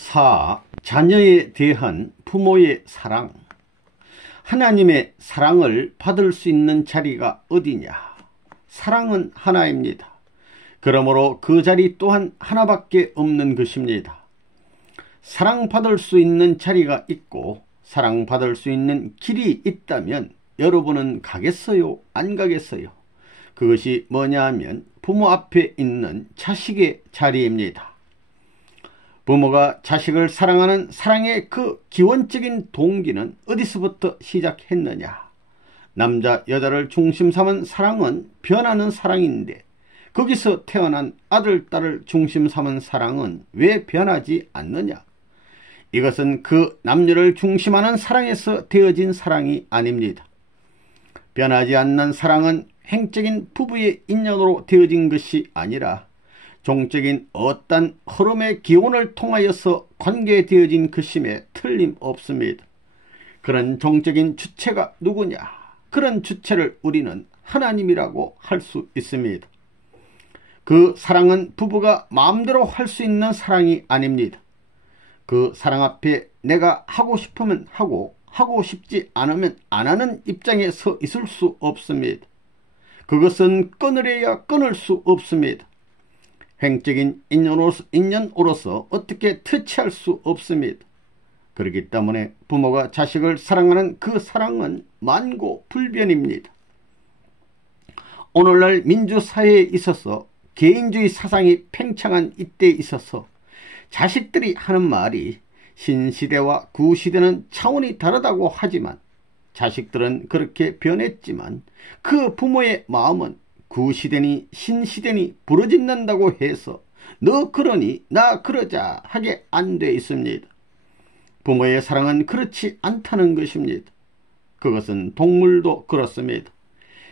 4. 자녀에 대한 부모의 사랑. 하나님의 사랑을 받을 수 있는 자리가 어디냐? 사랑은 하나입니다. 그러므로 그 자리 또한 하나밖에 없는 것입니다. 사랑받을 수 있는 자리가 있고 사랑받을 수 있는 길이 있다면 여러분은 가겠어요? 안 가겠어요? 그것이 뭐냐 하면 부모 앞에 있는 자식의 자리입니다. 부모가 자식을 사랑하는 사랑의 그 기원적인 동기는 어디서부터 시작했느냐? 남자 여자를 중심 삼은 사랑은 변하는 사랑인데 거기서 태어난 아들 딸을 중심 삼은 사랑은 왜 변하지 않느냐? 이것은 그 남녀를 중심하는 사랑에서 되어진 사랑이 아닙니다. 변하지 않는 사랑은 행적인 부부의 인연으로 되어진 것이 아니라 종적인 어떤 흐름의 기원을 통하여서 관계되어진 것임에 틀림없습니다. 그런 종적인 주체가 누구냐? 그런 주체를 우리는 하나님이라고 할 수 있습니다. 그 사랑은 부부가 마음대로 할 수 있는 사랑이 아닙니다. 그 사랑 앞에 내가 하고 싶으면 하고 싶지 않으면 안 하는 입장에 서 있을 수 없습니다. 그것은 끊으려야 끊을 수 없습니다. 행적인 인연으로서 어떻게 터치할 수 없습니다. 그렇기 때문에 부모가 자식을 사랑하는 그 사랑은 만고불변입니다. 오늘날 민주사회에 있어서 개인주의 사상이 팽창한 이때에 있어서 자식들이 하는 말이 신시대와 구시대는 차원이 다르다고 하지만 자식들은 그렇게 변했지만 그 부모의 마음은 구시대니 신시대니 부러진다고 해서 너 그러니 나 그러자 하게 안 돼 있습니다. 부모의 사랑은 그렇지 않다는 것입니다. 그것은 동물도 그렇습니다.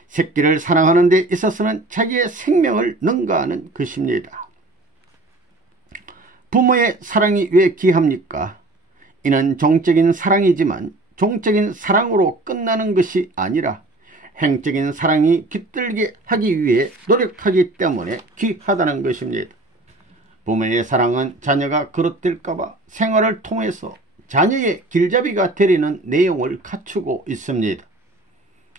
새끼를 사랑하는 데 있어서는 자기의 생명을 능가하는 것입니다. 부모의 사랑이 왜 귀합니까? 이는 종적인 사랑이지만 종적인 사랑으로 끝나는 것이 아니라 행적인 사랑이 깃들게 하기 위해 노력하기 때문에 귀하다는 것입니다. 부모의 사랑은 자녀가 그릇될까봐 생활을 통해서 자녀의 길잡이가 되려는 내용을 갖추고 있습니다.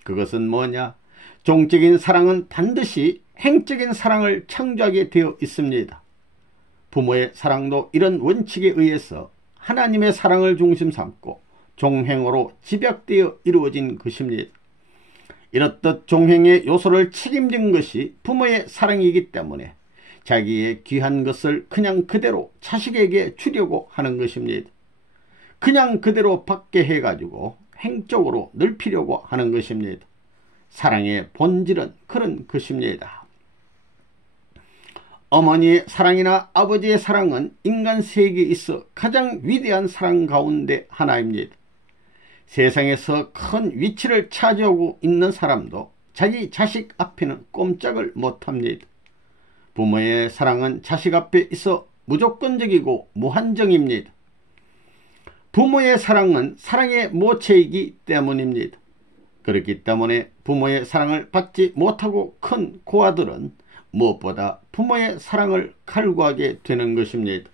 그것은 뭐냐? 종적인 사랑은 반드시 행적인 사랑을 창조하게 되어 있습니다. 부모의 사랑도 이런 원칙에 의해서 하나님의 사랑을 중심 삼고 종행으로 집약되어 이루어진 것입니다. 이렇듯 종행의 요소를 책임진 것이 부모의 사랑이기 때문에 자기의 귀한 것을 그냥 그대로 자식에게 주려고 하는 것입니다. 그냥 그대로 받게 해가지고 행적으로 넓히려고 하는 것입니다. 사랑의 본질은 그런 것입니다. 어머니의 사랑이나 아버지의 사랑은 인간 세계에 있어 가장 위대한 사랑 가운데 하나입니다. 세상에서 큰 위치를 차지하고 있는 사람도 자기 자식 앞에는 꼼짝을 못합니다. 부모의 사랑은 자식 앞에 있어 무조건적이고 무한정입니다. 부모의 사랑은 사랑의 모체이기 때문입니다. 그렇기 때문에 부모의 사랑을 받지 못하고 큰 고아들은 무엇보다 부모의 사랑을 갈구하게 되는 것입니다.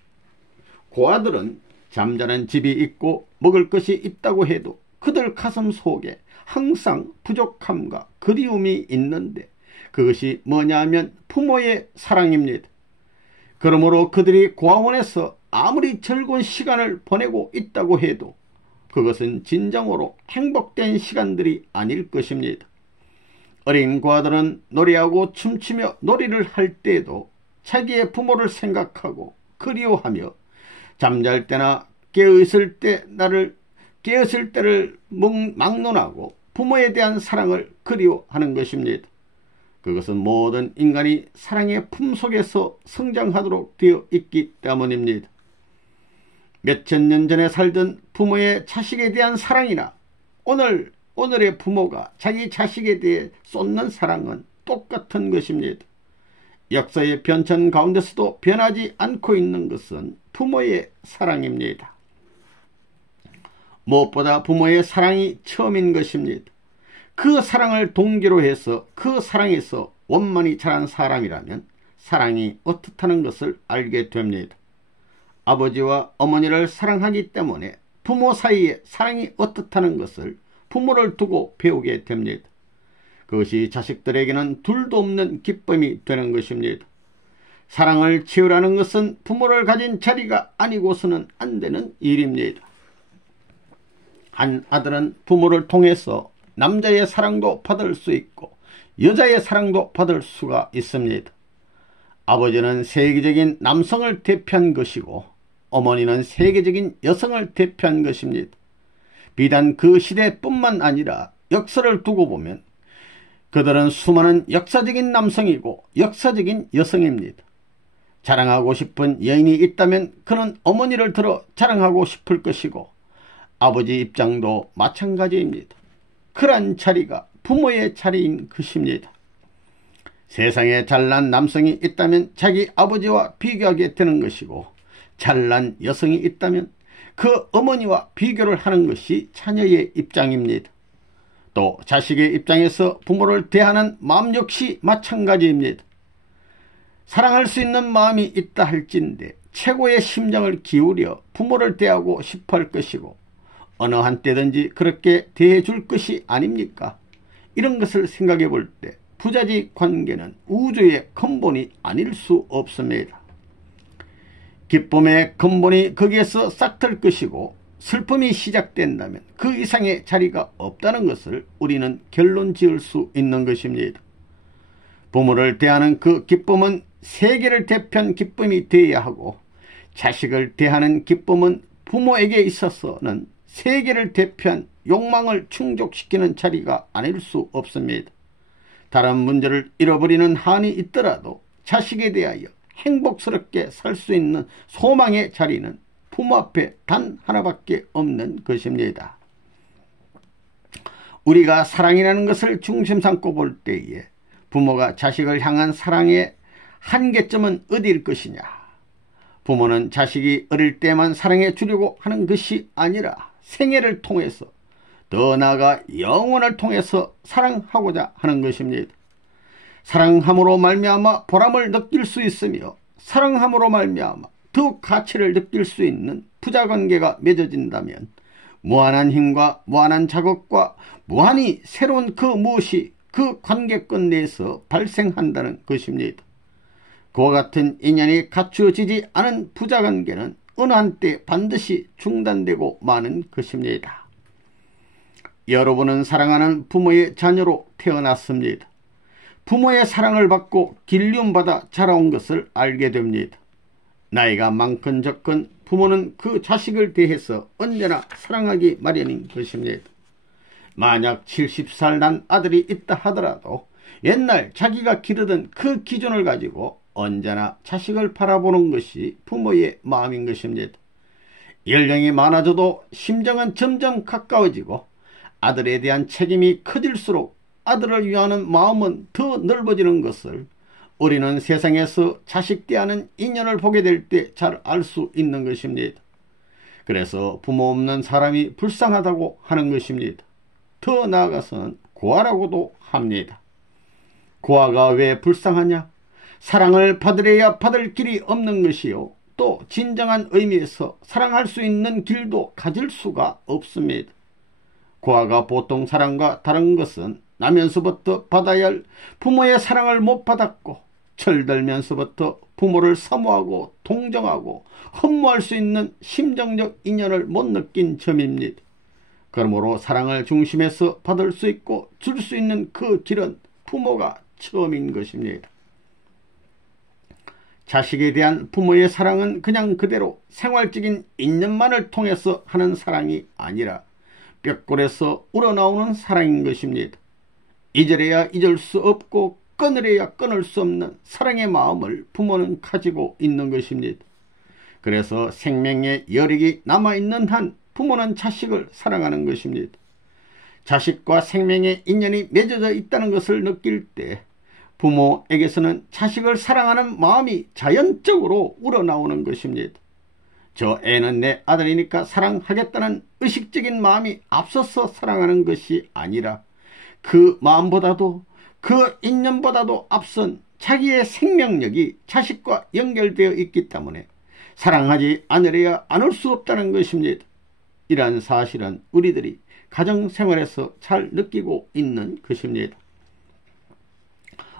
고아들은 잠자는 집이 있고 먹을 것이 있다고 해도 그들 가슴 속에 항상 부족함과 그리움이 있는데 그것이 뭐냐 하면 부모의 사랑입니다. 그러므로 그들이 고아원에서 아무리 즐거운 시간을 보내고 있다고 해도 그것은 진정으로 행복된 시간들이 아닐 것입니다. 어린 고아들은 노래하고 춤추며 놀이를 할 때에도 자기의 부모를 생각하고 그리워하며 잠잘 때나 깨어있을 때를 막론하고 부모에 대한 사랑을 그리워하는 것입니다. 그것은 모든 인간이 사랑의 품속에서 성장하도록 되어 있기 때문입니다. 몇천 년 전에 살던 부모의 자식에 대한 사랑이나 오늘의 부모가 자기 자식에 대해 쏟는 사랑은 똑같은 것입니다. 역사의 변천 가운데서도 변하지 않고 있는 것은 부모의 사랑입니다. 무엇보다 부모의 사랑이 처음인 것입니다. 그 사랑을 동기로 해서 그 사랑에서 원만히 자란 사람이라면 사랑이 어떻다는 것을 알게 됩니다. 아버지와 어머니를 사랑하기 때문에 부모 사이의 사랑이 어떻다는 것을 부모를 두고 배우게 됩니다. 그것이 자식들에게는 둘도 없는 기쁨이 되는 것입니다. 사랑을 채우라는 것은 부모를 가진 자리가 아니고서는 안 되는 일입니다. 한 아들은 부모를 통해서 남자의 사랑도 받을 수 있고 여자의 사랑도 받을 수가 있습니다. 아버지는 세계적인 남성을 대표한 것이고 어머니는 세계적인 여성을 대표한 것입니다. 비단 그 시대뿐만 아니라 역사를 두고 보면 그들은 수많은 역사적인 남성이고 역사적인 여성입니다. 자랑하고 싶은 여인이 있다면 그는 어머니를 들어 자랑하고 싶을 것이고 아버지 입장도 마찬가지입니다. 그러한 자리가 부모의 자리인 것입니다. 세상에 잘난 남성이 있다면 자기 아버지와 비교하게 되는 것이고 잘난 여성이 있다면 그 어머니와 비교를 하는 것이 자녀의 입장입니다. 또 자식의 입장에서 부모를 대하는 마음 역시 마찬가지입니다. 사랑할 수 있는 마음이 있다 할진대 최고의 심정을 기울여 부모를 대하고 싶어 할 것이고 어느 한때든지 그렇게 대해 줄 것이 아닙니까? 이런 것을 생각해 볼 때 부자지 관계는 우주의 근본이 아닐 수 없습니다. 기쁨의 근본이 거기에서 싹틀 것이고 슬픔이 시작된다면 그 이상의 자리가 없다는 것을 우리는 결론 지을 수 있는 것입니다. 부모를 대하는 그 기쁨은 세계를 대표한 기쁨이 되어야 하고 자식을 대하는 기쁨은 부모에게 있어서는 세계를 대표한 욕망을 충족시키는 자리가 아닐 수 없습니다. 다른 문제를 잃어버리는 한이 있더라도 자식에 대하여 행복스럽게 살 수 있는 소망의 자리는 부모 앞에 단 하나밖에 없는 것입니다. 우리가 사랑이라는 것을 중심 삼고 볼 때에 부모가 자식을 향한 사랑의 한계점은 어디일 것이냐? 부모는 자식이 어릴 때만 사랑해 주려고 하는 것이 아니라 생애를 통해서 더 나아가 영원을 통해서 사랑하고자 하는 것입니다. 사랑함으로 말미암아 보람을 느낄 수 있으며 사랑함으로 말미암아 더욱 가치를 느낄 수 있는 부자관계가 맺어진다면 무한한 힘과 무한한 자극과 무한히 새로운 그 무엇이 그 관계권 내에서 발생한다는 것입니다. 그와 같은 인연이 갖추어지지 않은 부자관계는 어느 한때 반드시 중단되고 마는 것입니다. 여러분은 사랑하는 부모의 자녀로 태어났습니다. 부모의 사랑을 받고 길륜받아 자라온 것을 알게 됩니다. 나이가 많건 적건 부모는 그 자식을 대해서 언제나 사랑하기 마련인 것입니다. 만약 70살 난 아들이 있다 하더라도 옛날 자기가 기르던 그 기준을 가지고 언제나 자식을 바라보는 것이 부모의 마음인 것입니다. 연령이 많아져도 심정은 점점 가까워지고 아들에 대한 책임이 커질수록 아들을 위하는 마음은 더 넓어지는 것을 우리는 세상에서 자식 대하는 인연을 보게 될 때 잘 알 수 있는 것입니다. 그래서 부모 없는 사람이 불쌍하다고 하는 것입니다. 더 나아가서는 고아라고도 합니다. 고아가 왜 불쌍하냐? 사랑을 받으려야 받을 길이 없는 것이요 또 진정한 의미에서 사랑할 수 있는 길도 가질 수가 없습니다. 고아가 보통 사랑과 다른 것은 나면서부터 받아야 할 부모의 사랑을 못 받았고 철들면서부터 부모를 사모하고 동정하고 흠모할 수 있는 심정적 인연을 못 느낀 점입니다. 그러므로 사랑을 중심에서 받을 수 있고 줄 수 있는 그 길은 부모가 처음인 것입니다. 자식에 대한 부모의 사랑은 그냥 그대로 생활적인 인연만을 통해서 하는 사랑이 아니라 뼈골에서 우러나오는 사랑인 것입니다. 잊으려야 잊을 수 없고 끊으려야 끊을 수 없는 사랑의 마음을 부모는 가지고 있는 것입니다. 그래서 생명의 여력이 남아있는 한 부모는 자식을 사랑하는 것입니다. 자식과 생명의 인연이 맺어져 있다는 것을 느낄 때 부모에게서는 자식을 사랑하는 마음이 자연적으로 우러나오는 것입니다. 저 애는 내 아들이니까 사랑하겠다는 의식적인 마음이 앞서서 사랑하는 것이 아니라 그 마음보다도 그 인연보다도 앞선 자기의 생명력이 자식과 연결되어 있기 때문에 사랑하지 않으려야 않을 수 없다는 것입니다. 이러한 사실은 우리들이 가정생활에서 잘 느끼고 있는 것입니다.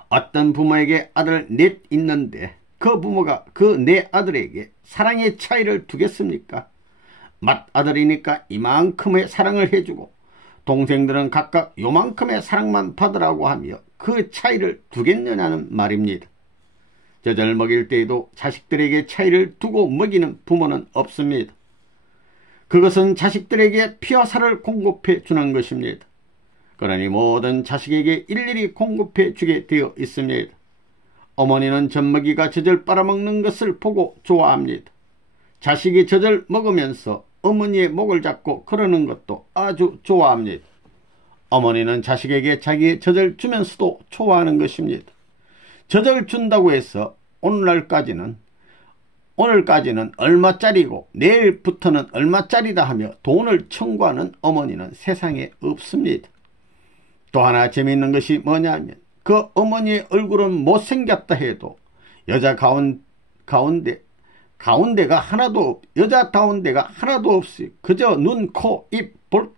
어떤 부모에게 아들 넷 있는데 그 부모가 그 네 아들에게 사랑의 차이를 두겠습니까? 맏아들이니까 이만큼의 사랑을 해주고 동생들은 각각 요만큼의 사랑만 받으라고 하며 그 차이를 두겠느냐는 말입니다. 젖을 먹일 때에도 자식들에게 차이를 두고 먹이는 부모는 없습니다. 그것은 자식들에게 피와 살을 공급해 주는 것입니다. 그러니 모든 자식에게 일일이 공급해 주게 되어 있습니다. 어머니는 젖먹이가 젖을 빨아먹는 것을 보고 좋아합니다. 자식이 젖을 먹으면서 어머니의 목을 잡고 그러는 것도 아주 좋아합니다. 어머니는 자식에게 자기의 젖을 주면서도 좋아하는 것입니다. 젖을 준다고 해서 오늘까지는 얼마짜리고 내일부터는 얼마짜리다 하며 돈을 청구하는 어머니는 세상에 없습니다. 또 하나 재미있는 것이 뭐냐면 그 어머니의 얼굴은 못생겼다 해도 여자다운 데가 하나도 없이 그저 눈, 코, 입, 볼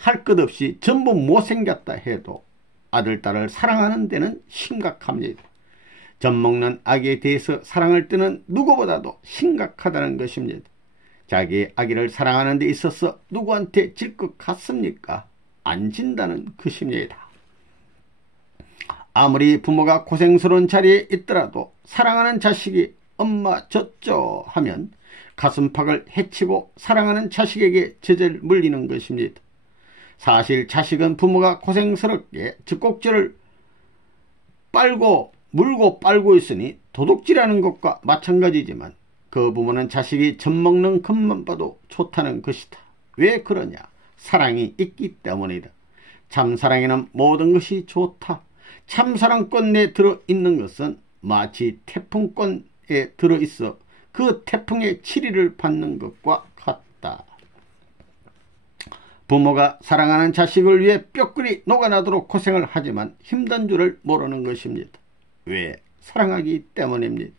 할 것 없이 전부 못생겼다 해도 아들, 딸을 사랑하는 데는 심각합니다. 젖 먹는 아기에 대해서 사랑할 때는 누구보다도 심각하다는 것입니다. 자기의 아기를 사랑하는 데 있어서 누구한테 질 것 같습니까? 안 진다는 것입니다. 아무리 부모가 고생스러운 자리에 있더라도 사랑하는 자식이 엄마 젖죠 하면 가슴팍을 헤치고 사랑하는 자식에게 젖을 물리는 것입니다. 사실 자식은 부모가 고생스럽게 젖꼭지를 물고 빨고 있으니 도둑질하는 것과 마찬가지지만 그 부모는 자식이 젖 먹는 것만 봐도 좋다는 것이다. 왜 그러냐? 사랑이 있기 때문이다. 참사랑에는 모든 것이 좋다. 참사랑권에 들어있는 것은 마치 태풍권에 들어있어 그 태풍의 치리를 받는 것과 같다. 부모가 사랑하는 자식을 위해 뼈골이 녹아나도록 고생을 하지만 힘든 줄을 모르는 것입니다. 왜? 사랑하기 때문입니다.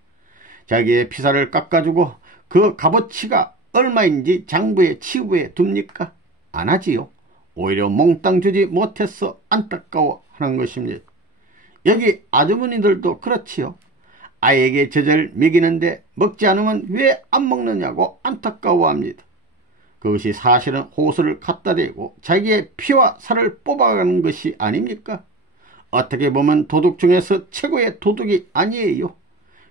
자기의 피살을 깎아주고 그 값어치가 얼마인지 장부에 치부해 둡니까? 안 하지요. 오히려 몽땅 주지 못해서 안타까워하는 것입니다. 여기 아주머니들도 그렇지요. 아이에게 젖을 먹이는데 먹지 않으면 왜 안 먹느냐고 안타까워합니다. 그것이 사실은 호수를 갖다 대고 자기의 피와 살을 뽑아가는 것이 아닙니까? 어떻게 보면 도둑 중에서 최고의 도둑이 아니에요.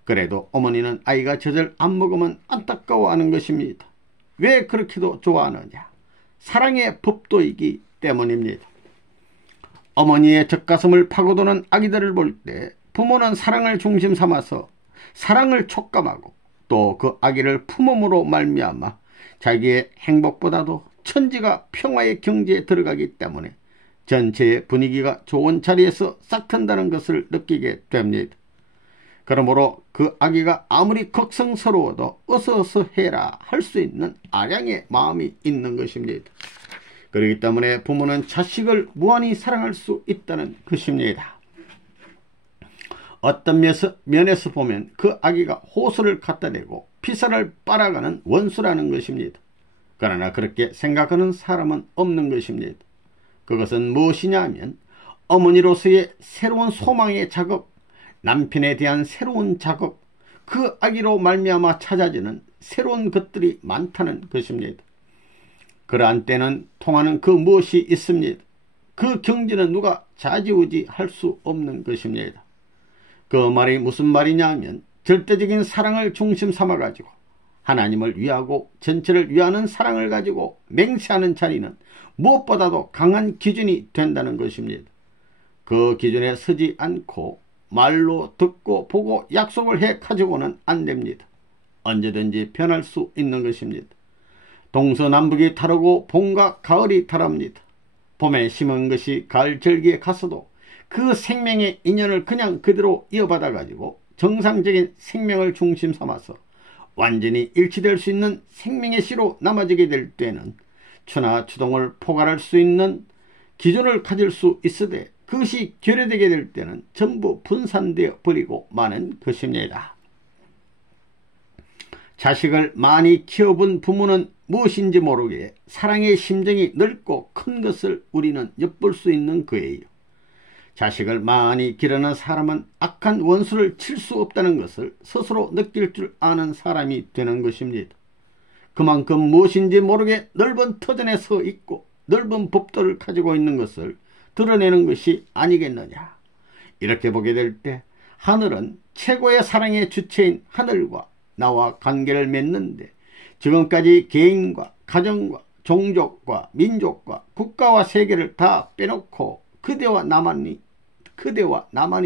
그래도 어머니는 아이가 젖을 안 먹으면 안타까워하는 것입니다. 왜 그렇게도 좋아하느냐? 사랑의 법도이기 때문입니다. 어머니의 젖가슴을 파고드는 아기들을 볼 때 부모는 사랑을 중심 삼아서 사랑을 촉감하고 또 그 아기를 품음으로 말미암아 자기의 행복보다도 천지가 평화의 경지에 들어가기 때문에 전체의 분위기가 좋은 자리에서 싹튼다는 것을 느끼게 됩니다. 그러므로 그 아기가 아무리 걱정스러워도 어서 해라 할 수 있는 아량의 마음이 있는 것입니다. 그렇기 때문에 부모는 자식을 무한히 사랑할 수 있다는 것입니다. 어떤 면에서 보면 그 아기가 호수를 갖다 대고 피살을 빨아가는 원수라는 것입니다. 그러나 그렇게 생각하는 사람은 없는 것입니다. 그것은 무엇이냐 하면 어머니로서의 새로운 소망의 작업, 남편에 대한 새로운 작업, 그 아기로 말미암아 찾아지는 새로운 것들이 많다는 것입니다. 그러한 때는 통하는 그 무엇이 있습니다. 그 경지는 누가 좌지우지 할 수 없는 것입니다. 그 말이 무슨 말이냐 하면 절대적인 사랑을 중심 삼아가지고 하나님을 위하고 전체를 위하는 사랑을 가지고 맹세하는 자리는 무엇보다도 강한 기준이 된다는 것입니다. 그 기준에 서지 않고 말로 듣고 보고 약속을 해 가지고는 안 됩니다. 언제든지 변할 수 있는 것입니다. 동서남북이 다르고 봄과 가을이 다릅니다. 봄에 심은 것이 가을 절기에 가서도 그 생명의 인연을 그냥 그대로 이어받아 가지고 정상적인 생명을 중심 삼아서 완전히 일치될 수 있는 생명의 씨로 남아지게 될 때는 추나 추동을 포괄할 수 있는 기준을 가질 수 있으되 그것이 결여되게 될 때는 전부 분산되어 버리고 마는 것입니다. 자식을 많이 키워본 부모는 무엇인지 모르게 사랑의 심정이 넓고 큰 것을 우리는 엿볼 수 있는 거예요. 자식을 많이 기르는 사람은 악한 원수를 칠 수 없다는 것을 스스로 느낄 줄 아는 사람이 되는 것입니다. 그만큼 무엇인지 모르게 넓은 터전에 서 있고 넓은 법도를 가지고 있는 것을 드러내는 것이 아니겠느냐. 이렇게 보게 될 때 하늘은 최고의 사랑의 주체인 하늘과 나와 관계를 맺는데 지금까지 개인과 가정과 종족과 민족과 국가와 세계를 다 빼놓고 그대와 나만이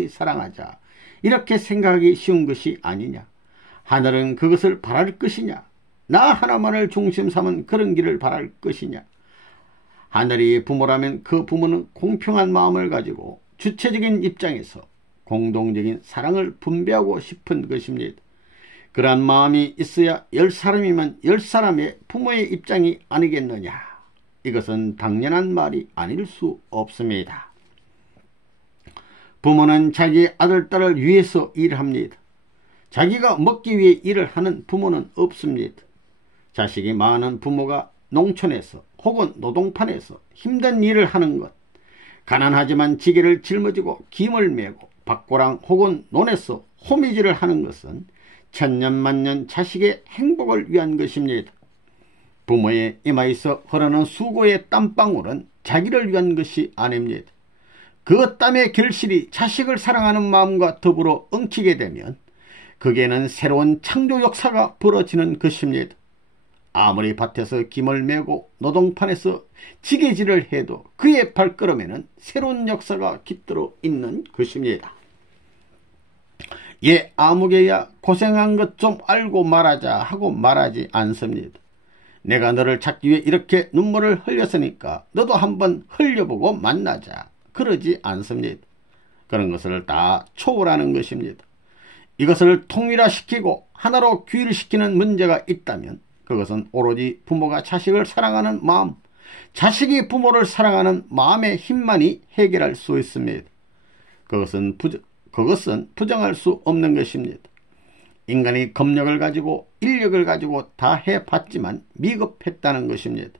사랑하자 이렇게 생각하기 쉬운 것이 아니냐. 하늘은 그것을 바랄 것이냐. 나 하나만을 중심 삼은 그런 길을 바랄 것이냐. 하늘이 부모라면 그 부모는 공평한 마음을 가지고 주체적인 입장에서 공동적인 사랑을 분배하고 싶은 것입니다. 그러한 마음이 있어야 10사람이면 10사람의 부모의 입장이 아니겠느냐. 이것은 당연한 말이 아닐 수 없습니다. 부모는 자기 아들, 딸을 위해서 일합니다. 자기가 먹기 위해 일을 하는 부모는 없습니다. 자식이 많은 부모가 농촌에서 혹은 노동판에서 힘든 일을 하는 것, 가난하지만 지게를 짊어지고 김을 메고 밭고랑 혹은 논에서 호미질을 하는 것은 천년만년 자식의 행복을 위한 것입니다. 부모의 이마에서 흐르는 수고의 땀방울은 자기를 위한 것이 아닙니다. 그 땀의 결실이 자식을 사랑하는 마음과 더불어 엉키게 되면 거기에는 새로운 창조 역사가 벌어지는 것입니다. 아무리 밭에서 김을 메고 노동판에서 지게질을 해도 그의 발걸음에는 새로운 역사가 깃들어 있는 것입니다. 얘 아무개야 고생한 것 좀 알고 말하자 하고 말하지 않습니다. 내가 너를 찾기 위해 이렇게 눈물을 흘렸으니까 너도 한번 흘려보고 만나자. 그러지 않습니다. 그런 것을 다 초월하는 것입니다. 이것을 통일화시키고 하나로 규율시키는 문제가 있다면 그것은 오로지 부모가 자식을 사랑하는 마음, 자식이 부모를 사랑하는 마음의 힘만이 해결할 수 있습니다. 그것은 부정할 수 없는 것입니다. 인간이 검력을 가지고 인력을 가지고 다 해봤지만 미흡했다는 것입니다.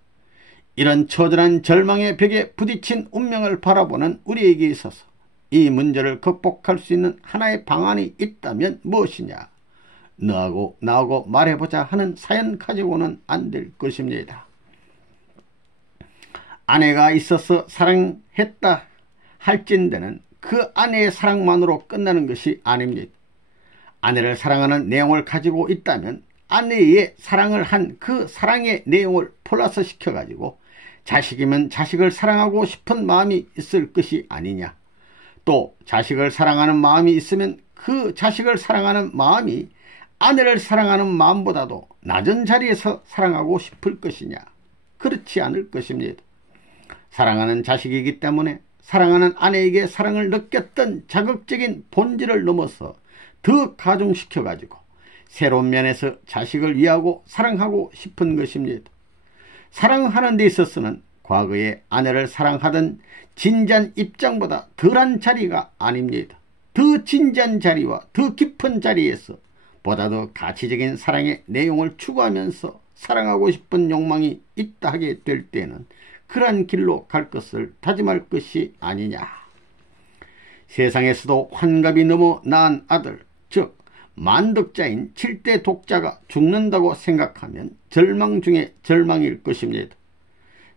이런 처절한 절망의 벽에 부딪힌 운명을 바라보는 우리에게 있어서 이 문제를 극복할 수 있는 하나의 방안이 있다면 무엇이냐? 너하고 나하고 말해보자 하는 사연 가지고는 안 될 것입니다. 아내가 있어서 사랑했다 할진대는 그 아내의 사랑만으로 끝나는 것이 아닙니다. 아내를 사랑하는 내용을 가지고 있다면 아내의 사랑을 한 그 사랑의 내용을 플러스 시켜가지고 자식이면 자식을 사랑하고 싶은 마음이 있을 것이 아니냐. 또 자식을 사랑하는 마음이 있으면 그 자식을 사랑하는 마음이 아내를 사랑하는 마음보다도 낮은 자리에서 사랑하고 싶을 것이냐. 그렇지 않을 것입니다. 사랑하는 자식이기 때문에 사랑하는 아내에게 사랑을 느꼈던 자극적인 본질을 넘어서 더 가중시켜가지고 새로운 면에서 자식을 위하고 사랑하고 싶은 것입니다. 사랑하는 데 있어서는 과거에 아내를 사랑하던 진지한 입장보다 덜한 자리가 아닙니다. 더 진지한 자리와 더 깊은 자리에서 보다 더 가치적인 사랑의 내용을 추구하면서 사랑하고 싶은 욕망이 있다 하게 될 때는 그러한 길로 갈 것을 다짐할 것이 아니냐. 세상에서도 환갑이 넘어 낳은 아들, 즉 만덕자인 7대 독자가 죽는다고 생각하면 절망 중에 절망일 것입니다.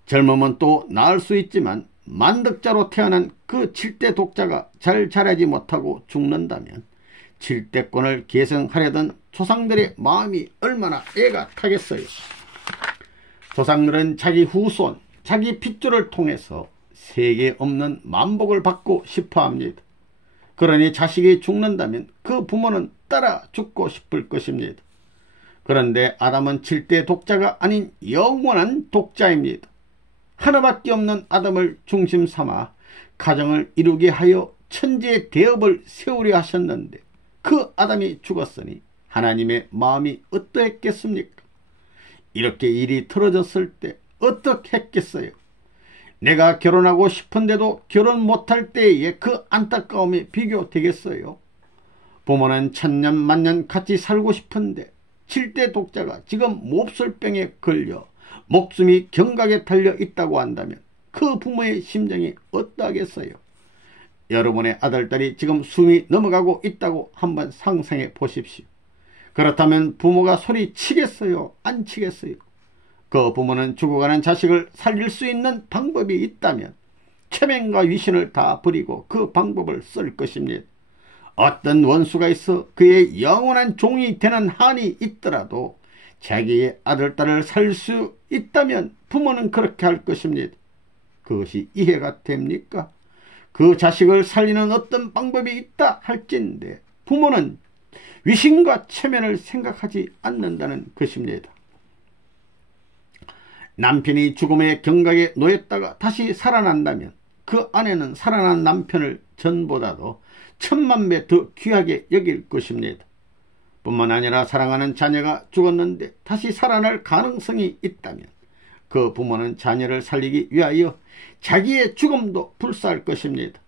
젊으면 또 나을 수 있지만 만덕자로 태어난 그 7대 독자가 잘 자라지 못하고 죽는다면 7대권을 계승하려던 조상들의 마음이 얼마나 애가 타겠어요. 조상들은 자기 후손, 자기 핏줄을 통해서 세계 없는 만복을 받고 싶어합니다. 그러니 자식이 죽는다면 그 부모는 따라 죽고 싶을 것입니다. 그런데 아담은 7대 독자가 아닌 영원한 독자입니다. 하나밖에 없는 아담을 중심 삼아 가정을 이루게 하여 천지의 대업을 세우려 하셨는데 그 아담이 죽었으니 하나님의 마음이 어떠했겠습니까? 이렇게 일이 틀어졌을 때 어떻게 했겠어요? 내가 결혼하고 싶은데도 결혼 못할 때의 그 안타까움이 비교되겠어요? 부모는 천년 만년 같이 살고 싶은데 7대 독자가 지금 몹쓸병에 걸려 목숨이 경각에 달려 있다고 한다면 그 부모의 심정이 어떠하겠어요? 여러분의 아들딸이 지금 숨이 넘어가고 있다고 한번 상상해 보십시오. 그렇다면 부모가 소리치겠어요? 안 치겠어요? 그 부모는 죽어가는 자식을 살릴 수 있는 방법이 있다면 체면과 위신을 다 버리고 그 방법을 쓸 것입니다. 어떤 원수가 있어 그의 영원한 종이 되는 한이 있더라도 자기의 아들딸을 살릴 수 있다면 부모는 그렇게 할 것입니다. 그것이 이해가 됩니까? 그 자식을 살리는 어떤 방법이 있다 할진데 부모는 위신과 체면을 생각하지 않는다는 것입니다. 남편이 죽음의 경각에 놓였다가 다시 살아난다면 그 아내는 살아난 남편을 전보다도 1000만 배 더 귀하게 여길 것입니다. 뿐만 아니라 사랑하는 자녀가 죽었는데 다시 살아날 가능성이 있다면 그 부모는 자녀를 살리기 위하여 자기의 죽음도 불사할 것입니다.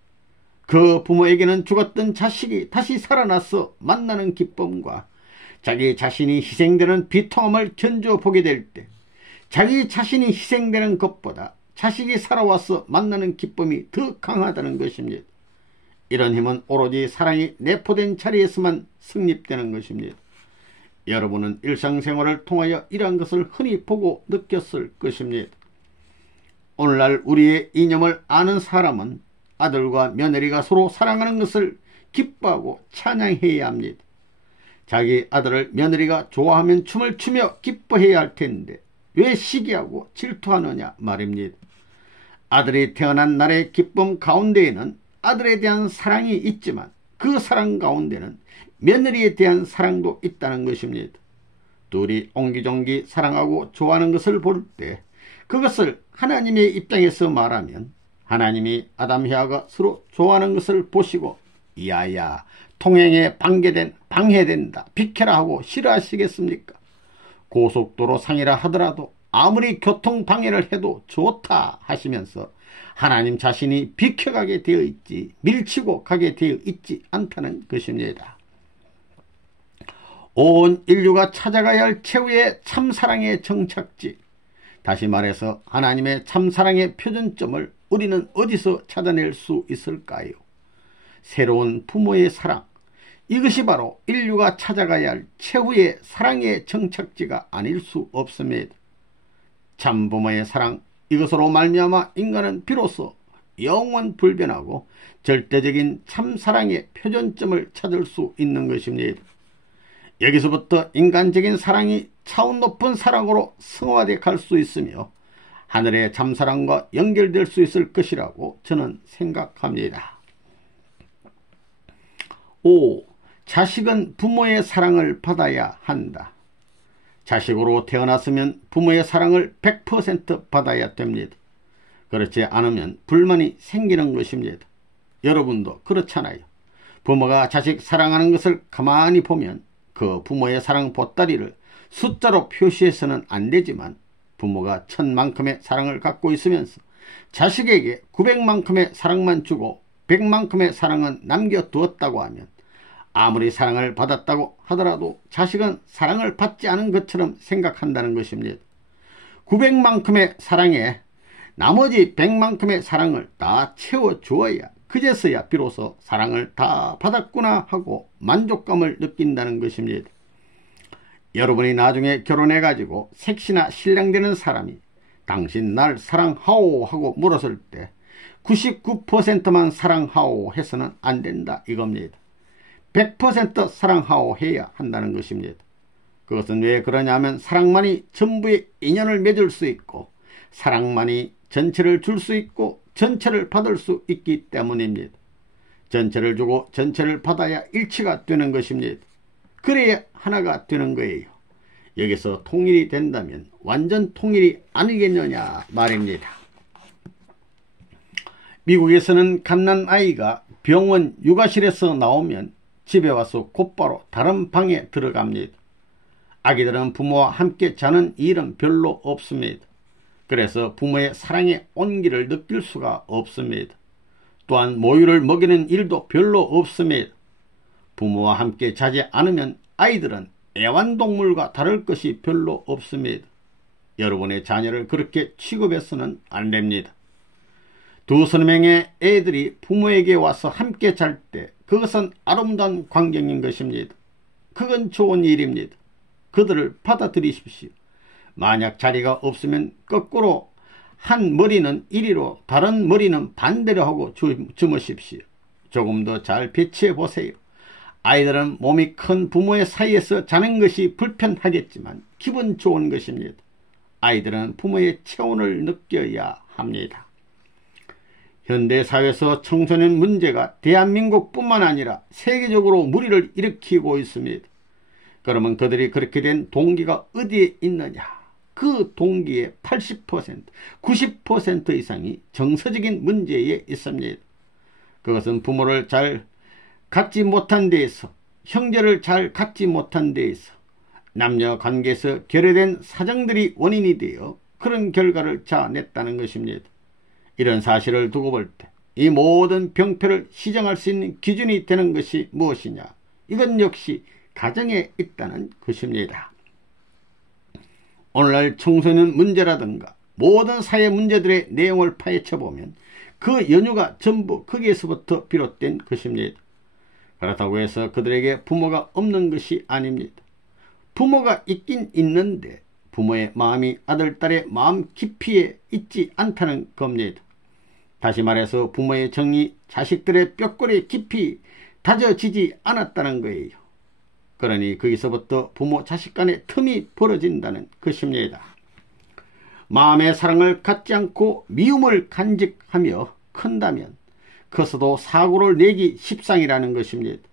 그 부모에게는 죽었던 자식이 다시 살아나서 만나는 기쁨과 자기 자신이 희생되는 비통함을 견뎌보게 될 때 자기 자신이 희생되는 것보다 자식이 살아와서 만나는 기쁨이 더 강하다는 것입니다. 이런 힘은 오로지 사랑이 내포된 자리에서만 성립되는 것입니다. 여러분은 일상생활을 통하여 이러한 것을 흔히 보고 느꼈을 것입니다. 오늘날 우리의 이념을 아는 사람은 아들과 며느리가 서로 사랑하는 것을 기뻐하고 찬양해야 합니다. 자기 아들을 며느리가 좋아하면 춤을 추며 기뻐해야 할 텐데 왜 시기하고 질투하느냐 말입니다. 아들이 태어난 날의 기쁨 가운데에는 아들에 대한 사랑이 있지만 그 사랑 가운데는 며느리에 대한 사랑도 있다는 것입니다. 둘이 옹기종기 사랑하고 좋아하는 것을 볼 때 그것을 하나님의 입장에서 말하면 하나님이 아담, 해와가 서로 좋아하는 것을 보시고 야야 통행에 방해된다 비켜라 하고 싫어하시겠습니까? 고속도로 상이라 하더라도 아무리 교통방해를 해도 좋다 하시면서 하나님 자신이 비켜가게 되어 있지 밀치고 가게 되어 있지 않다는 것입니다. 온 인류가 찾아가야 할 최후의 참사랑의 정착지, 다시 말해서 하나님의 참사랑의 표준점을 우리는 어디서 찾아낼 수 있을까요? 새로운 부모의 사랑, 이것이 바로 인류가 찾아가야 할 최후의 사랑의 정착지가 아닐 수 없습니다. 참부모의 사랑, 이것으로 말미암아 인간은 비로소 영원 불변하고 절대적인 참사랑의 표준점을 찾을 수 있는 것입니다. 여기서부터 인간적인 사랑이 차원 높은 사랑으로 승화되어 갈 수 있으며 하늘의 참사랑과 연결될 수 있을 것이라고 저는 생각합니다. 5. 자식은 부모의 사랑을 받아야 한다. 자식으로 태어났으면 부모의 사랑을 100% 받아야 됩니다. 그렇지 않으면 불만이 생기는 것입니다. 여러분도 그렇잖아요. 부모가 자식 사랑하는 것을 가만히 보면 그 부모의 사랑 보따리를 숫자로 표시해서는 안 되지만 부모가 1000만큼의 사랑을 갖고 있으면서 자식에게 900만큼의 사랑만 주고 100만큼의 사랑은 남겨두었다고 하면 아무리 사랑을 받았다고 하더라도 자식은 사랑을 받지 않은 것처럼 생각한다는 것입니다. 900만큼의 사랑에 나머지 100만큼의 사랑을 다 채워주어야 그제서야 비로소 사랑을 다 받았구나 하고 만족감을 느낀다는 것입니다. 여러분이 나중에 결혼해가지고 색시나 신랑 되는 사람이 당신 날 사랑하오 하고 물었을 때 99%만 사랑하오 해서는 안 된다 이겁니다. 100% 사랑하오 해야 한다는 것입니다. 그것은 왜 그러냐면 사랑만이 전부의 인연을 맺을 수 있고 사랑만이 전체를 줄 수 있고 전체를 받을 수 있기 때문입니다. 전체를 주고 전체를 받아야 일치가 되는 것입니다. 그래야 하나가 되는 거예요. 여기서 통일이 된다면 완전 통일이 아니겠느냐 말입니다. 미국에서는 갓난아이가 병원 육아실에서 나오면 집에 와서 곧바로 다른 방에 들어갑니다. 아기들은 부모와 함께 자는 일은 별로 없습니다. 그래서 부모의 사랑의 온기를 느낄 수가 없습니다. 또한 모유를 먹이는 일도 별로 없습니다. 부모와 함께 자지 않으면 아이들은 애완동물과 다를 것이 별로 없습니다. 여러분의 자녀를 그렇게 취급해서는 안 됩니다. 두세 명의 애들이 부모에게 와서 함께 잘 때 그것은 아름다운 광경인 것입니다. 그건 좋은 일입니다. 그들을 받아들이십시오. 만약 자리가 없으면 거꾸로 한 머리는 이리로 다른 머리는 반대로 하고 주무십시오. 조금 더 잘 배치해 보세요. 아이들은 몸이 큰 부모의 사이에서 자는 것이 불편하겠지만 기분 좋은 것입니다. 아이들은 부모의 체온을 느껴야 합니다. 현대사회에서 청소년 문제가 대한민국뿐만 아니라 세계적으로 물의를 일으키고 있습니다. 그러면 그들이 그렇게 된 동기가 어디에 있느냐? 그 동기의 80%, 90% 이상이 정서적인 문제에 있습니다. 그것은 부모를 잘 갖지 못한 데에서, 형제를 잘 갖지 못한 데에서, 남녀 관계에서 결여된 사정들이 원인이 되어 그런 결과를 자아냈다는 것입니다. 이런 사실을 두고 볼 때 이 모든 병폐를 시정할 수 있는 기준이 되는 것이 무엇이냐? 이건 역시 가정에 있다는 것입니다. 오늘날 청소년 문제라든가 모든 사회 문제들의 내용을 파헤쳐보면 그 연유가 전부 거기에서부터 비롯된 것입니다. 그렇다고 해서 그들에게 부모가 없는 것이 아닙니다. 부모가 있긴 있는데 부모의 마음이 아들, 딸의 마음 깊이에 있지 않다는 겁니다. 다시 말해서 부모의 정이 자식들의 뼈골에 깊이 다져지지 않았다는 거예요. 그러니 거기서부터 부모 자식 간의 틈이 벌어진다는 것입니다. 마음의 사랑을 갖지 않고 미움을 간직하며 큰다면 커서도 사고를 내기 십상이라는 것입니다.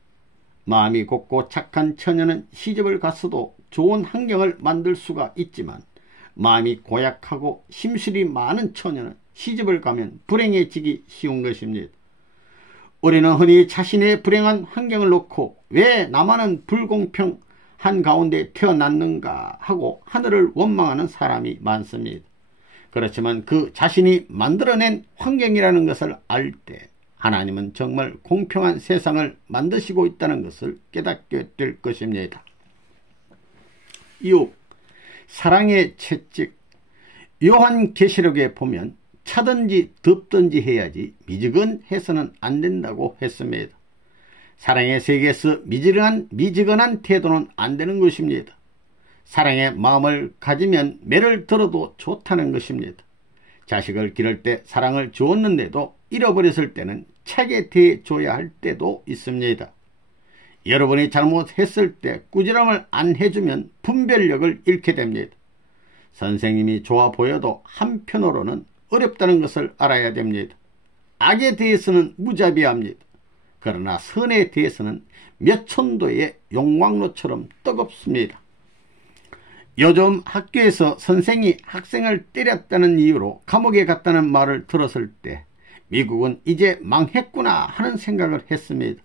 마음이 곱고 착한 처녀는 시집을 갔어도 좋은 환경을 만들 수가 있지만 마음이 고약하고 심술이 많은 처녀는 시집을 가면 불행해지기 쉬운 것입니다. 우리는 흔히 자신의 불행한 환경을 놓고 왜 나만은 불공평한 가운데 태어났는가 하고 하늘을 원망하는 사람이 많습니다. 그렇지만 그 자신이 만들어낸 환경이라는 것을 알 때 하나님은 정말 공평한 세상을 만드시고 있다는 것을 깨닫게 될 것입니다. 6. 사랑의 채찍. 요한계시록에 보면 차든지 덮든지 해야지 미지근해서는 안 된다고 했습니다. 사랑의 세계에서 미지근한 태도는 안 되는 것입니다. 사랑의 마음을 가지면 매를 들어도 좋다는 것입니다. 자식을 기를 때 사랑을 주었는데도 잃어버렸을 때는 차게 대해줘야 할 때도 있습니다. 여러분이 잘못했을 때 꾸지람을 안 해주면 분별력을 잃게 됩니다. 선생님이 좋아 보여도 한편으로는 어렵다는 것을 알아야 됩니다. 악에 대해서는 무자비합니다. 그러나 선에 대해서는 몇 천도의 용광로처럼 뜨겁습니다. 요즘 학교에서 선생이 학생을 때렸다는 이유로 감옥에 갔다는 말을 들었을 때 미국은 이제 망했구나 하는 생각을 했습니다.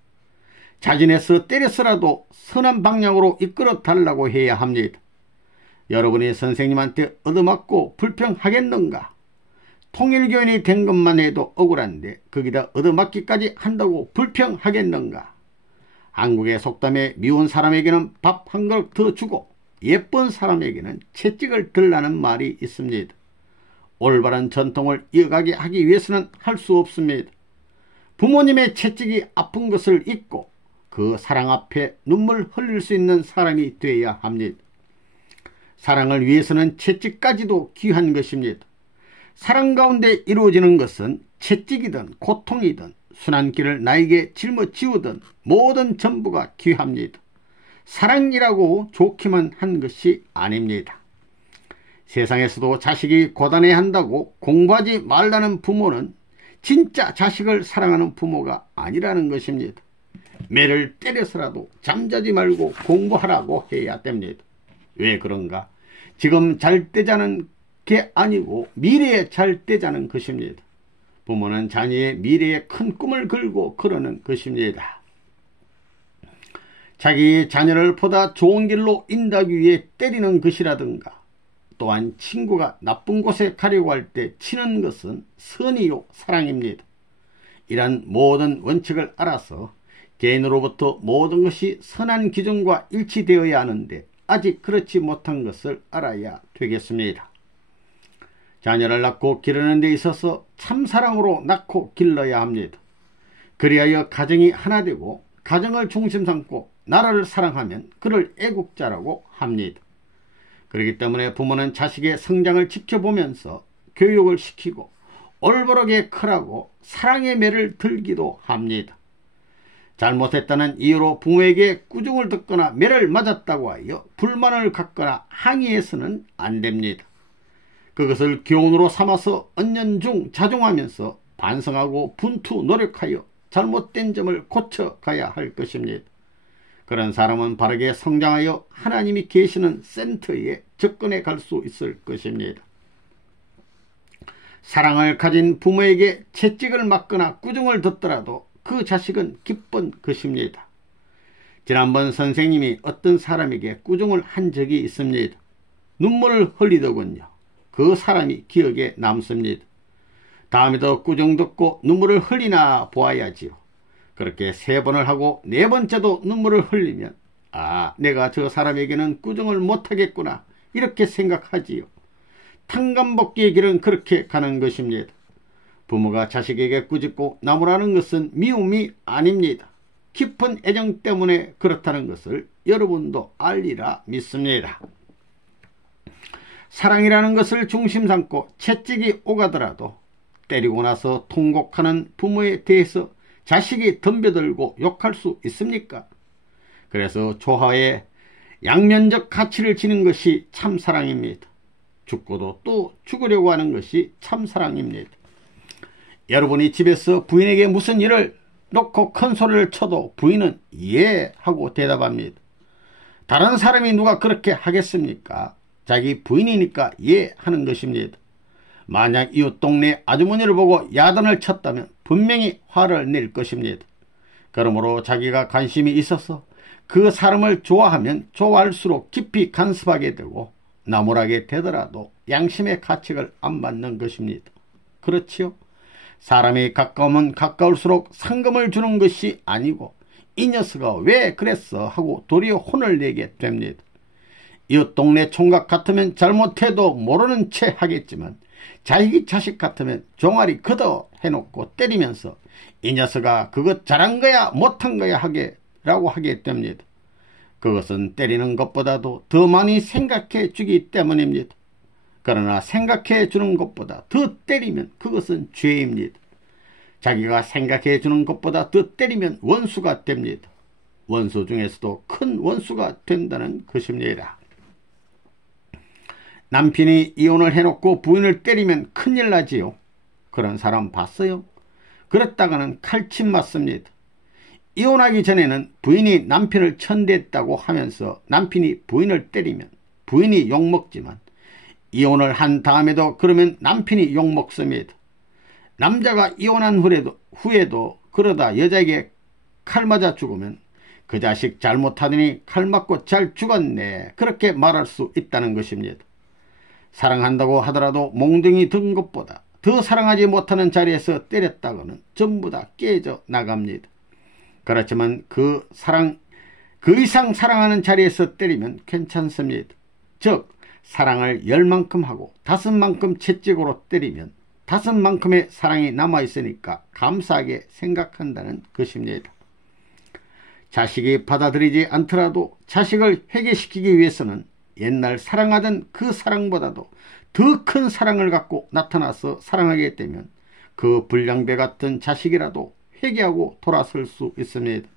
자진해서 때려서라도 선한 방향으로 이끌어 달라고 해야 합니다. 여러분이 선생님한테 얻어맞고 불평하겠는가? 통일교인이 된 것만 해도 억울한데 거기다 얻어맞기까지 한다고 불평하겠는가? 한국의 속담에 미운 사람에게는 밥 한 그릇 더 주고 예쁜 사람에게는 채찍을 들라는 말이 있습니다. 올바른 전통을 이어가게 하기 위해서는 할 수 없습니다. 부모님의 채찍이 아픈 것을 잊고 그 사랑 앞에 눈물 흘릴 수 있는 사람이 되어야 합니다. 사랑을 위해서는 채찍까지도 귀한 것입니다. 사랑 가운데 이루어지는 것은 채찍이든 고통이든 순환길을 나에게 짊어지우든 모든 전부가 귀합니다. 사랑이라고 좋기만 한 것이 아닙니다. 세상에서도 자식이 고단해야 한다고 공부하지 말라는 부모는 진짜 자식을 사랑하는 부모가 아니라는 것입니다. 매를 때려서라도 잠자지 말고 공부하라고 해야 됩니다. 왜 그런가? 지금 잘 때자는 게 아니고 미래에 잘 때자는 것입니다. 부모는 자녀의 미래에 큰 꿈을 걸고 그러는 것입니다. 자기 자녀를 보다 좋은 길로 인도하기 위해 때리는 것이라든가 또한 친구가 나쁜 곳에 가려고 할 때 치는 것은 선의요 사랑입니다. 이런 모든 원칙을 알아서 개인으로부터 모든 것이 선한 기준과 일치되어야 하는데 아직 그렇지 못한 것을 알아야 되겠습니다. 자녀를 낳고 기르는 데 있어서 참사랑으로 낳고 길러야 합니다. 그리하여 가정이 하나 되고 가정을 중심 삼고 나라를 사랑하면 그를 애국자라고 합니다. 그렇기 때문에 부모는 자식의 성장을 지켜보면서 교육을 시키고 올바르게 크라고 사랑의 매를 들기도 합니다. 잘못했다는 이유로 부모에게 꾸중을 듣거나 매를 맞았다고 하여 불만을 갖거나 항의해서는 안 됩니다. 그것을 교훈으로 삼아서 은연중 자중하면서 반성하고 분투 노력하여 잘못된 점을 고쳐가야 할 것입니다. 그런 사람은 바르게 성장하여 하나님이 계시는 센터에 접근해 갈 수 있을 것입니다. 사랑을 가진 부모에게 채찍을 맞거나 꾸중을 듣더라도 그 자식은 기쁜 것입니다. 지난번 선생님이 어떤 사람에게 꾸중을 한 적이 있습니다. 눈물을 흘리더군요. 그 사람이 기억에 남습니다. 다음에도 꾸중 듣고 눈물을 흘리나 보아야지요. 그렇게 3번을 하고 4번째도 눈물을 흘리면 내가 저 사람에게는 꾸중을 못하겠구나 이렇게 생각하지요. 탕감복귀의 길은 그렇게 가는 것입니다. 부모가 자식에게 꾸짖고 나무라는 것은 미움이 아닙니다. 깊은 애정 때문에 그렇다는 것을 여러분도 알리라 믿습니다. 사랑이라는 것을 중심 삼고 채찍이 오가더라도 때리고 나서 통곡하는 부모에 대해서 자식이 덤벼들고 욕할 수 있습니까? 그래서 조화에 양면적 가치를 지는 것이 참사랑입니다. 죽고도 또 죽으려고 하는 것이 참사랑입니다. 여러분이 집에서 부인에게 무슨 일을 놓고 큰 소리를 쳐도 부인은 예 하고 대답합니다. 다른 사람이 누가 그렇게 하겠습니까? 자기 부인이니까 예 하는 것입니다. 만약 이웃 동네 아주머니를 보고 야단을 쳤다면 분명히 화를 낼 것입니다. 그러므로 자기가 관심이 있어서 그 사람을 좋아하면 좋아할수록 깊이 간섭하게 되고 나무라게 되더라도 양심의 가책을 안 받는 것입니다. 그렇지요? 사람이 가까우면 가까울수록 상금을 주는 것이 아니고 이 녀석아 왜 그랬어 하고 도리어 혼을 내게 됩니다. 이웃 동네 총각 같으면 잘못해도 모르는 채 하겠지만 자기 자식 같으면 종아리 걷어 해놓고 때리면서 이 녀석아 그것 잘한 거야 못한 거야 라고 하게 됩니다. 그것은 때리는 것보다도 더 많이 생각해 주기 때문입니다. 그러나 생각해 주는 것보다 더 때리면 그것은 죄입니다. 자기가 생각해 주는 것보다 더 때리면 원수가 됩니다. 원수 중에서도 큰 원수가 된다는 것입니다. 남편이 이혼을 해놓고 부인을 때리면 큰일 나지요. 그런 사람 봤어요? 그랬다가는 칼침 맞습니다. 이혼하기 전에는 부인이 남편을 천대했다고 하면서 남편이 부인을 때리면 부인이 욕먹지만 이혼을 한 다음에도 그러면 남편이 욕먹습니다. 남자가 이혼한 후에도 그러다 여자에게 칼 맞아 죽으면 그 자식 잘못하더니 칼 맞고 잘 죽었네 그렇게 말할 수 있다는 것입니다. 사랑한다고 하더라도 몽둥이 든 것보다 더 사랑하지 못하는 자리에서 때렸다고는 전부 다 깨져 나갑니다. 그렇지만 그 이상 사랑하는 자리에서 때리면 괜찮습니다. 즉 사랑을 10만큼 하고 5만큼 채찍으로 때리면 5만큼의 사랑이 남아있으니까 감사하게 생각한다는 것입니다. 자식이 받아들이지 않더라도 자식을 회개시키기 위해서는 옛날 사랑하던 그 사랑보다도 더 큰 사랑을 갖고 나타나서 사랑하게 되면 그 불량배 같은 자식이라도 회개하고 돌아설 수 있습니다.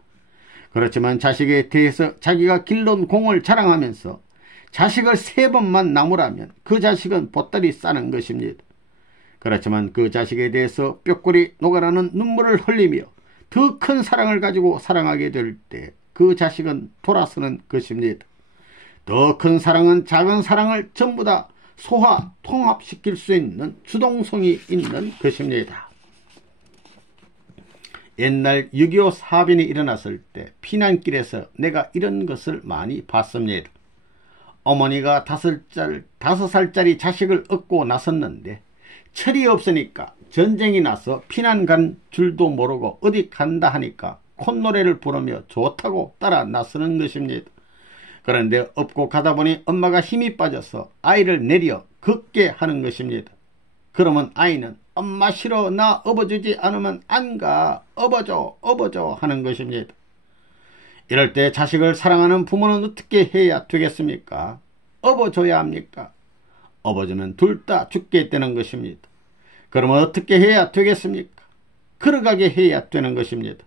그렇지만 자식에 대해서 자기가 길러온 공을 자랑하면서 자식을 3번만 나무라면 그 자식은 보따리 싸는 것입니다. 그렇지만 그 자식에 대해서 뼈골이 녹아나는 눈물을 흘리며 더 큰 사랑을 가지고 사랑하게 될 때 그 자식은 돌아서는 것입니다. 더 큰 사랑은 작은 사랑을 전부 다 소화, 통합시킬 수 있는 주동성이 있는 것입니다. 옛날 6.25 사변이 일어났을 때 피난길에서 내가 이런 것을 많이 봤습니다. 어머니가 5살짜리 자식을 얻고 나섰는데 철이 없으니까 전쟁이 나서 피난 간 줄도 모르고 어디 간다 하니까 콧노래를 부르며 좋다고 따라 나서는 것입니다. 그런데 업고 가다 보니 엄마가 힘이 빠져서 아이를 내려 걷게 하는 것입니다. 그러면 아이는 엄마 싫어, 나 업어주지 않으면 안 가, 업어줘 하는 것입니다. 이럴 때 자식을 사랑하는 부모는 어떻게 해야 되겠습니까? 업어줘야 합니까? 업어주면 둘 다 죽게 되는 것입니다. 그러면 어떻게 해야 되겠습니까? 걸어가게 해야 되는 것입니다.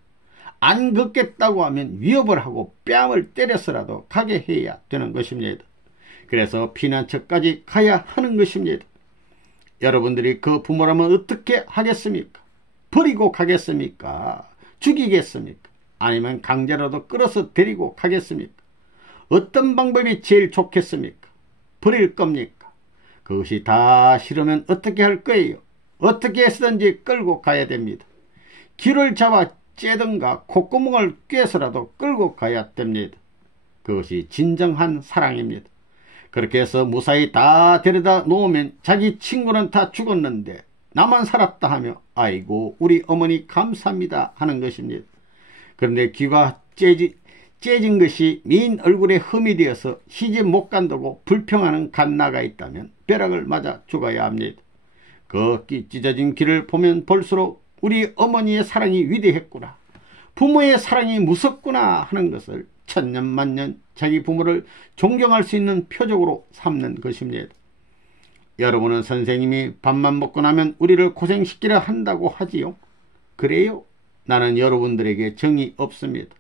안 걷겠다고 하면 위협을 하고 뺨을 때려서라도 가게 해야 되는 것입니다. 그래서 피난처까지 가야 하는 것입니다. 여러분들이 그 부모라면 어떻게 하겠습니까? 버리고 가겠습니까? 죽이겠습니까? 아니면 강제로도 끌어서 데리고 가겠습니까? 어떤 방법이 제일 좋겠습니까? 버릴 겁니까? 그것이 다 싫으면 어떻게 할 거예요? 어떻게 해서든지 끌고 가야 됩니다. 귀를 잡아 째든가 콧구멍을 꿰서라도 끌고 가야 됩니다. 그것이 진정한 사랑입니다. 그렇게 해서 무사히 다 데려다 놓으면 자기 친구는 다 죽었는데 나만 살았다 하며 아이고 우리 어머니 감사합니다 하는 것입니다. 그런데 귀가 째진 것이 미인 얼굴에 흠이 되어서 시집 못 간다고 불평하는 갓나가 있다면 벼락을 맞아 죽어야 합니다. 그 찢어진 귀를 보면 볼수록 우리 어머니의 사랑이 위대했구나, 부모의 사랑이 무섭구나 하는 것을 천년만년 자기 부모를 존경할 수 있는 표적으로 삼는 것입니다. 여러분은 선생님이 밥만 먹고 나면 우리를 고생시키려 한다고 하지요? 그래요? 나는 여러분들에게 정이 없습니다.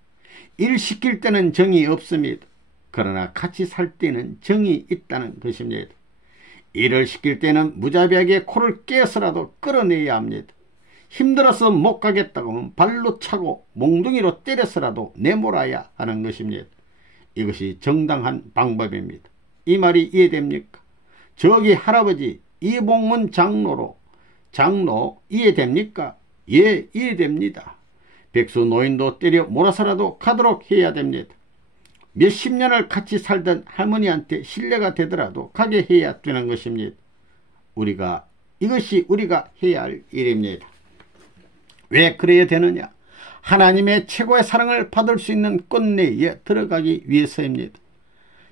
일 시킬 때는 정이 없습니다. 그러나 같이 살 때는 정이 있다는 것입니다. 일을 시킬 때는 무자비하게 코를 깨서라도 끌어내야 합니다. 힘들어서 못 가겠다고 하면 발로 차고 몽둥이로 때려서라도 내몰아야 하는 것입니다. 이것이 정당한 방법입니다. 이 말이 이해됩니까? 저기 할아버지 이봉문 장로 이해됩니까? 예, 이해됩니다. 백수 노인도 때려 몰아서라도 가도록 해야 됩니다. 몇십 년을 같이 살던 할머니한테 신뢰가 되더라도 가게 해야 되는 것입니다. 이것이 우리가 해야 할 일입니다. 왜 그래야 되느냐? 하나님의 최고의 사랑을 받을 수 있는 끝내에 들어가기 위해서입니다.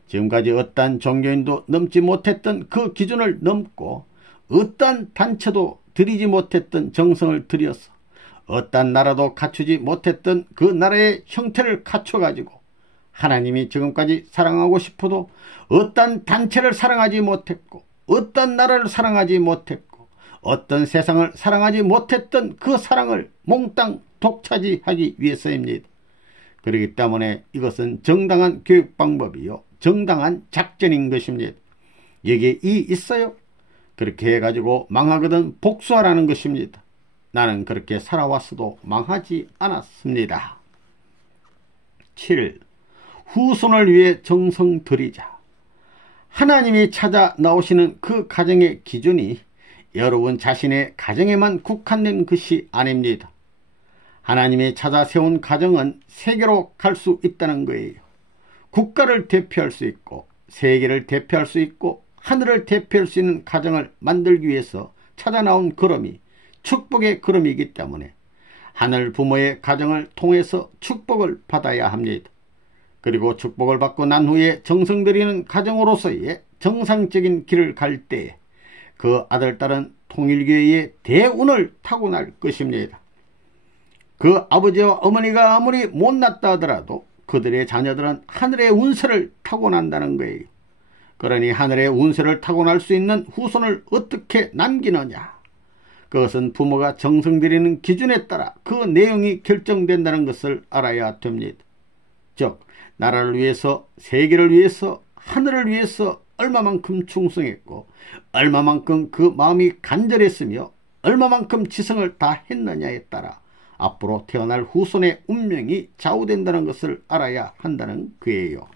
지금까지 어떠한 종교인도 넘지 못했던 그 기준을 넘고 어떠한 단체도 드리지 못했던 정성을 들여서 어떠한 나라도 갖추지 못했던 그 나라의 형태를 갖춰가지고 하나님이 지금까지 사랑하고 싶어도 어떠한 단체를 사랑하지 못했고 어떠한 나라를 사랑하지 못했고 어떤 세상을 사랑하지 못했던 그 사랑을 몽땅 독차지하기 위해서입니다. 그렇기 때문에 이것은 정당한 교육 방법이요, 정당한 작전인 것입니다. 여기에 이 있어요? 그렇게 해가지고 망하거든 복수하라는 것입니다. 나는 그렇게 살아왔어도 망하지 않았습니다. 7. 후손을 위해 정성 들이자. 하나님이 찾아 나오시는 그 가정의 기준이 여러분 자신의 가정에만 국한된 것이 아닙니다. 하나님이 찾아 세운 가정은 세계로 갈 수 있다는 거예요. 국가를 대표할 수 있고 세계를 대표할 수 있고 하늘을 대표할 수 있는 가정을 만들기 위해서 찾아 나온 걸음이 축복의 걸음이기 때문에 하늘 부모의 가정을 통해서 축복을 받아야 합니다. 그리고 축복을 받고 난 후에 정성 들이는 가정으로서의 정상적인 길을 갈 때에 그 아들, 딸은 통일교회의 대운을 타고날 것입니다. 그 아버지와 어머니가 아무리 못났다 하더라도 그들의 자녀들은 하늘의 운세를 타고난다는 거예요. 그러니 하늘의 운세를 타고날 수 있는 후손을 어떻게 남기느냐? 그것은 부모가 정성 들이는 기준에 따라 그 내용이 결정된다는 것을 알아야 됩니다. 즉 나라를 위해서, 세계를 위해서, 하늘을 위해서 얼마만큼 충성했고 얼마만큼 그 마음이 간절했으며 얼마만큼 지성을 다했느냐에 따라 앞으로 태어날 후손의 운명이 좌우된다는 것을 알아야 한다는 거예요.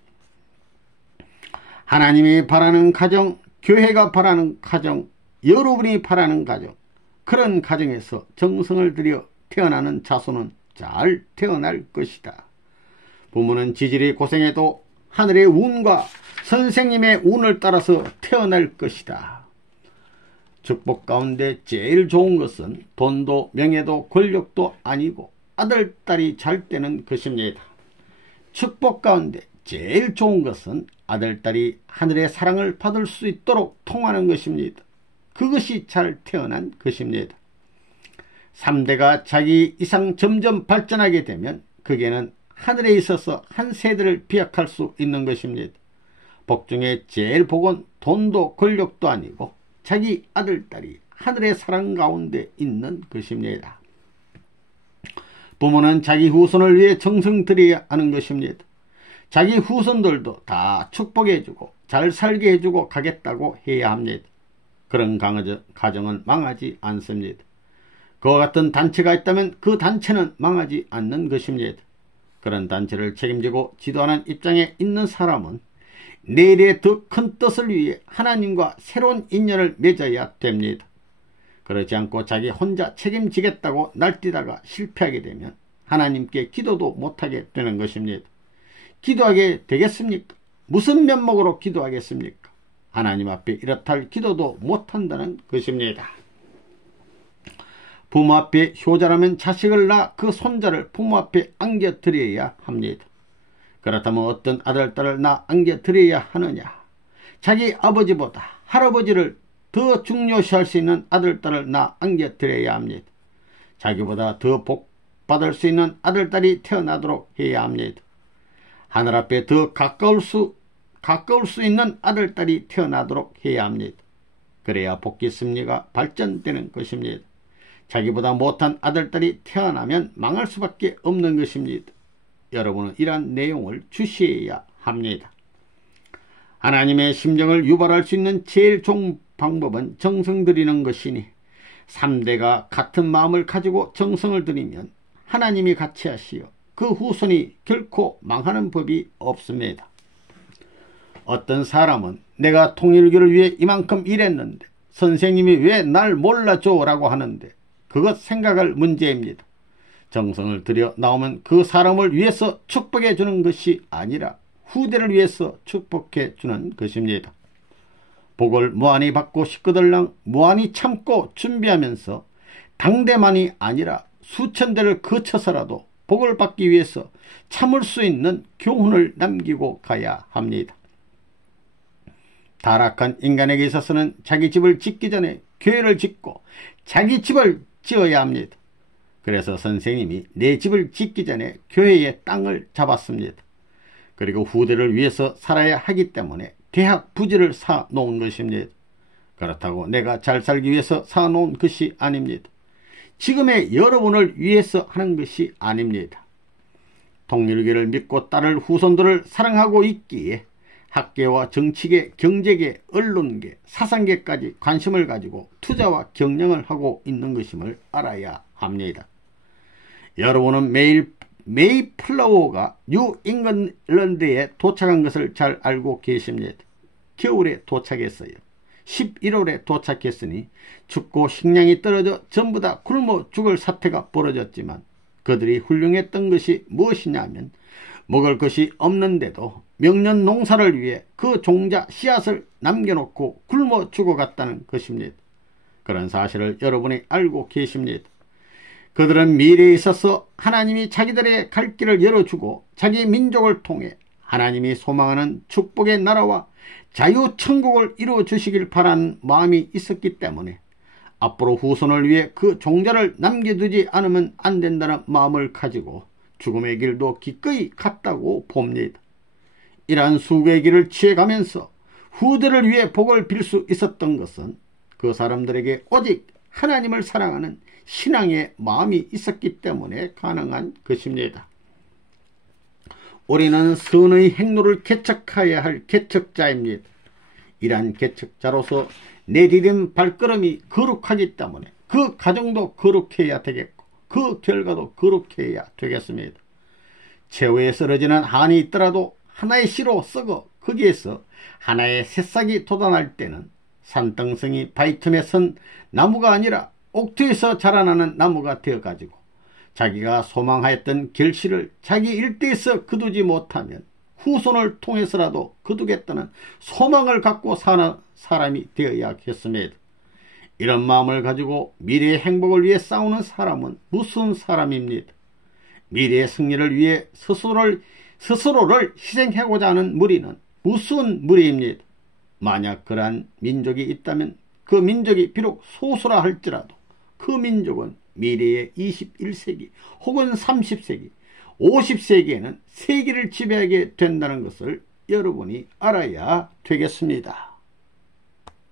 하나님이 바라는 가정, 교회가 바라는 가정, 여러분이 바라는 가정, 그런 가정에서 정성을 들여 태어나는 자손은 잘 태어날 것이다. 부모는 지질이 고생해도 하늘의 운과 선생님의 운을 따라서 태어날 것이다. 축복 가운데 제일 좋은 것은 돈도 명예도 권력도 아니고 아들, 딸이 잘 되는 것입니다. 축복 가운데 제일 좋은 것은 아들, 딸이 하늘의 사랑을 받을 수 있도록 통하는 것입니다. 그것이 잘 태어난 것입니다. 3대가 자기 이상 점점 발전하게 되면 그게는 하늘에 있어서 한 세대를 비약할 수 있는 것입니다. 복 중에 제일 복은 돈도 권력도 아니고 자기 아들, 딸이 하늘의 사랑 가운데 있는 것입니다. 부모는 자기 후손을 위해 정성 들여야 하는 것입니다. 자기 후손들도 다 축복해주고 잘 살게 해주고 가겠다고 해야 합니다. 그런 가정은 망하지 않습니다. 그와 같은 단체가 있다면 그 단체는 망하지 않는 것입니다. 그런 단체를 책임지고 지도하는 입장에 있는 사람은 내일의 더 큰 뜻을 위해 하나님과 새로운 인연을 맺어야 됩니다. 그렇지 않고 자기 혼자 책임지겠다고 날뛰다가 실패하게 되면 하나님께 기도도 못하게 되는 것입니다. 기도하게 되겠습니까? 무슨 면목으로 기도하겠습니까? 하나님 앞에 이렇다 할 기도도 못한다는 것입니다. 부모 앞에 효자라면 자식을 낳아 그 손자를 부모 앞에 안겨드려야 합니다. 그렇다면 어떤 아들, 딸을 낳아 안겨드려야 하느냐? 자기 아버지보다 할아버지를 더 중요시할 수 있는 아들, 딸을 낳아 안겨드려야 합니다. 자기보다 더 복 받을 수 있는 아들, 딸이 태어나도록 해야 합니다. 하늘 앞에 더 가까울 수 있는 아들, 딸이 태어나도록 해야 합니다. 그래야 복귀 승리가 발전되는 것입니다. 자기보다 못한 아들, 딸이 태어나면 망할 수밖에 없는 것입니다. 여러분은 이러한 내용을 주시해야 합니다. 하나님의 심정을 유발할 수 있는 제일 좋은 방법은 정성 들이는 것이니 3대가 같은 마음을 가지고 정성을 들이면 하나님이 같이 하시어 그 후손이 결코 망하는 법이 없습니다. 어떤 사람은 내가 통일교를 위해 이만큼 일했는데 선생님이 왜 날 몰라줘 라고 하는데 그것 생각할 문제입니다. 정성을 들여 나오면 그 사람을 위해서 축복해 주는 것이 아니라 후대를 위해서 축복해 주는 것입니다. 복을 무한히 받고 식구들랑 무한히 참고 준비하면서 당대만이 아니라 수천 대를 거쳐서라도 복을 받기 위해서 참을 수 있는 교훈을 남기고 가야 합니다. 타락한 인간에게 있어서는 자기 집을 짓기 전에 교회를 짓고 자기 집을 지어야 합니다. 그래서 선생님이 내 집을 짓기 전에 교회의 땅을 잡았습니다. 그리고 후대를 위해서 살아야 하기 때문에 대학 부지를 사놓은 것입니다. 그렇다고 내가 잘 살기 위해서 사놓은 것이 아닙니다. 지금의 여러분을 위해서 하는 것이 아닙니다. 통일교를 믿고 따를 후손들을 사랑하고 있기에 학계와 정치계, 경제계, 언론계, 사상계까지 관심을 가지고 투자와 경영을 하고 있는 것임을 알아야 합니다. 여러분은 메이플라워가 뉴 잉글랜드에 도착한 것을 잘 알고 계십니다. 겨울에 도착했어요. 11월에 도착했으니 춥고 식량이 떨어져 전부 다 굶어 죽을 사태가 벌어졌지만 그들이 훌륭했던 것이 무엇이냐면 먹을 것이 없는데도 명년 농사를 위해 그 종자 씨앗을 남겨놓고 굶어 죽어갔다는 것입니다. 그런 사실을 여러분이 알고 계십니다. 그들은 미래에 있어서 하나님이 자기들의 갈 길을 열어주고 자기 민족을 통해 하나님이 소망하는 축복의 나라와 자유천국을 이루어주시길 바라는 마음이 있었기 때문에 앞으로 후손을 위해 그 종자를 남겨두지 않으면 안 된다는 마음을 가지고 죽음의 길도 기꺼이 갔다고 봅니다. 이러한 수고의 길을 취해가면서 후대를 위해 복을 빌 수 있었던 것은 그 사람들에게 오직 하나님을 사랑하는 신앙의 마음이 있었기 때문에 가능한 것입니다. 우리는 선의 행로를 개척해야 할 개척자입니다. 이러한 개척자로서 내디딘 발걸음이 거룩하기 때문에 그 가정도 거룩해야 되겠고 그 결과도 거룩해야 되겠습니다. 최후에 쓰러지는 한이 있더라도 하나의 씨로 썩어 거기에서 하나의 새싹이 돋아날 때는 산등성이 바위 틈에 선 나무가 아니라 옥토에서 자라나는 나무가 되어가지고 자기가 소망하였던 결실을 자기 일대에서 거두지 못하면 후손을 통해서라도 거두겠다는 소망을 갖고 사는 사람이 되어야겠습니다. 이런 마음을 가지고 미래의 행복을 위해 싸우는 사람은 무슨 사람입니다. 미래의 승리를 위해 스스로를 희생하고자 하는 무리는 무서운 무리입니다. 만약 그러한 민족이 있다면 그 민족이 비록 소수라 할지라도 그 민족은 미래의 21세기 혹은 30세기, 50세기에는 세계를 지배하게 된다는 것을 여러분이 알아야 되겠습니다.